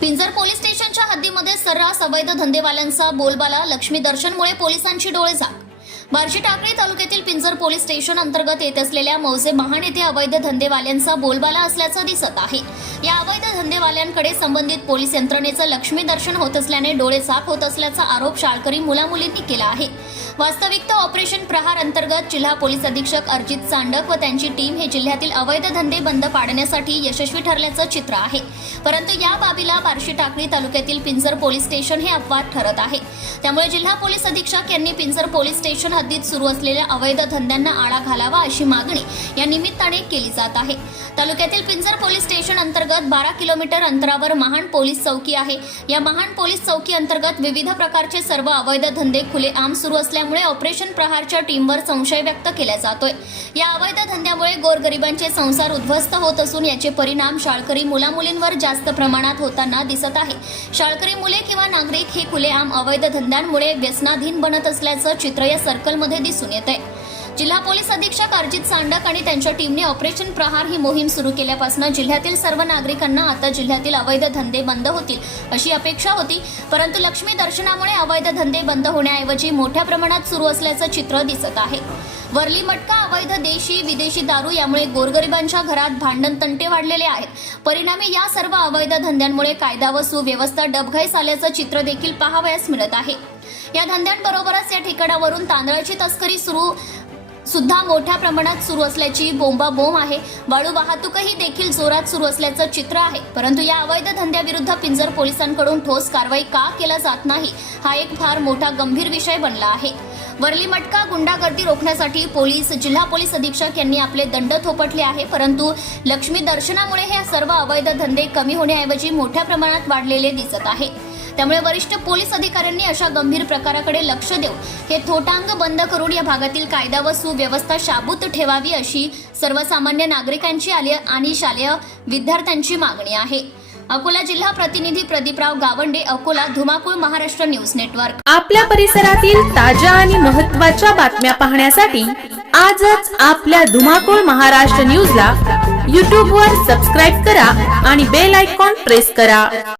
पिंजर police स्टेशनच्या हद्दीमध्ये सर्रास अवैध धंदेवाल्यांचा बोलबाला लक्ष्मी दर्शनमुळे पोलिसांची डोळे झाक बार्शी टाकळी तालुक्यातील पिंजर पोलीस स्टेशन अंतर्गत येत असलेल्या मौजे महान येथे अवैध धंदेवाल्यांचा बोलबाला असल्याचं दिसत आहे. या अवैध धंदेवाल्यांकडे संबंधित पोलीस यंत्रणेचं लक्ष्मी दर्शन होत असल्याने डोळे साफ होत असल्याचा आरोप शाळकरी मुलामुलींनी केला आहे. वास्तविकता ऑपरेशन प्रहार अंतर्गत जिल्हा पोलीस अधीक्षक अर्जित चांडक व त्यांची टीम हे जिल्ह्यातील अवैध धंदे बंद पाडण्यासाठी यशस्वी ठरल्याचं चित्र आहे. परंतु या बाबीला बार्शी टाकळी तालुक्यातील पिंजर पोलीस स्टेशन हे अपवाद ठरत आहे. त्यामुळे जिल्हा पोलीस अधीक्षक यांनी पिंजर पोलीस स्टेशन हद्दीत सुरू असलेल्या अवैध धंद्यांना आळा घालावा अशी मागणी या निमित्ताने केली जात आहे. तालुक्यातील पिंजर पोलीस अंतर्गत बारा किलोमीटर अंतरावर महान पोलीस चौकी आहे. या महान पोलीस चौकी अंतर्गत विविध प्रकारचे सर्व अवैध धंदे खुलेआम सुरू असल्यामुळे ऑपरेशन प्रहारच्या टीमवर संशय व्यक्त केला जातोय. या अवैध धंद्यामुळे गोरगरिबांचे संसार उद्ध्वस्त होत असून याचे परिणाम शाळकरी मुलामुलींवर जास्त प्रमाणात होताना दिसत आहे. शाळकरी मुले किंवा नागरिक हे खुलेआम अवैध धंद्यांमुळे व्यसनाधीन बनत असल्याचं चित्र या सर्कलमध्ये दिसून येत आहे जिल्हा पोलीस अधीक्षक अर्जित सांडक आणि त्यांच्या टीमने ऑपरेशन प्रहार ही मोहीम सुरू केल्यापासून जिल्ह्यातील सर्व नागरिकांना आता जिल्ह्यातील अवैध धंदे बंद होतील अशी अपेक्षा होती. परंतु लक्ष्मी दर्शनामुळे अवैध धंदे बंद होण्याऐवजी मोठ्या प्रमाणात सुरू असल्याचं चित्र दिसत आहे. वरली मटका अवैध देशी विदेशी दारू यामुळे गोरगरिबांच्या घरात भांडण तंटे वाढलेले आहेत. परिणामी या सर्व अवैध धंद्यांमुळे कायदा व सुव्यवस्था डबघाईस आल्याचं चित्र देखील पाहावयास मिळत आहे. या धंद्यांबरोबरच या ठिकाणावरून तांदळाची तस्करी सुरू सुद्धा मोठ्या प्रमाणात सुरू असल्याची बोंबाबोंब आहे. वाळू वाहतूकही देखील जोरात सुरू असल्याचं चित्र आहे. परंतु या अवैध धंद्याविरुद्ध पिंजर पोलिसांकडून ठोस कारवाई का केला जात नाही हा एक फार मोठा गंभीर विषय बनला आहे. वरली मटका गुंडागर्दी रोखण्यासाठी पोलीस जिल्हा पोलीस अधीक्षक यांनी आपले दंड थोपटले आहे. परंतु लक्ष्मी दर्शनामुळे हे सर्व अवैध धंदे कमी होण्याऐवजी मोठ्या प्रमाणात वाढलेले दिसत आहे. त्यामुळे वरिष्ठ पोलीस अधिकाऱ्यांनी अशा गंभीर प्रकाराकडे लक्ष देऊन हे थोटांग बंद करून या भागातील कायदा व सुव्यवस्था शाबूत ठेवावी अशी सर्वसामान्य नागरिकांची आली आणि शालेय विद्यार्थ्यांची मागणी आहे. अकोला जिल्हा प्रतिनिधी प्रदीपराव गावंडे अकोला धुमाकूळ महाराष्ट्र न्यूज नेटवर्क. आपल्या परिसरातील ताज्या आणि महत्त्वाच्या बातम्या पाहण्यासाठी आजच आपल्या धुमाकूळ महाराष्ट्र न्यूजला यूट्यूबवर सबस्क्राईब करा आणि बेल आयकॉन प्रेस करा.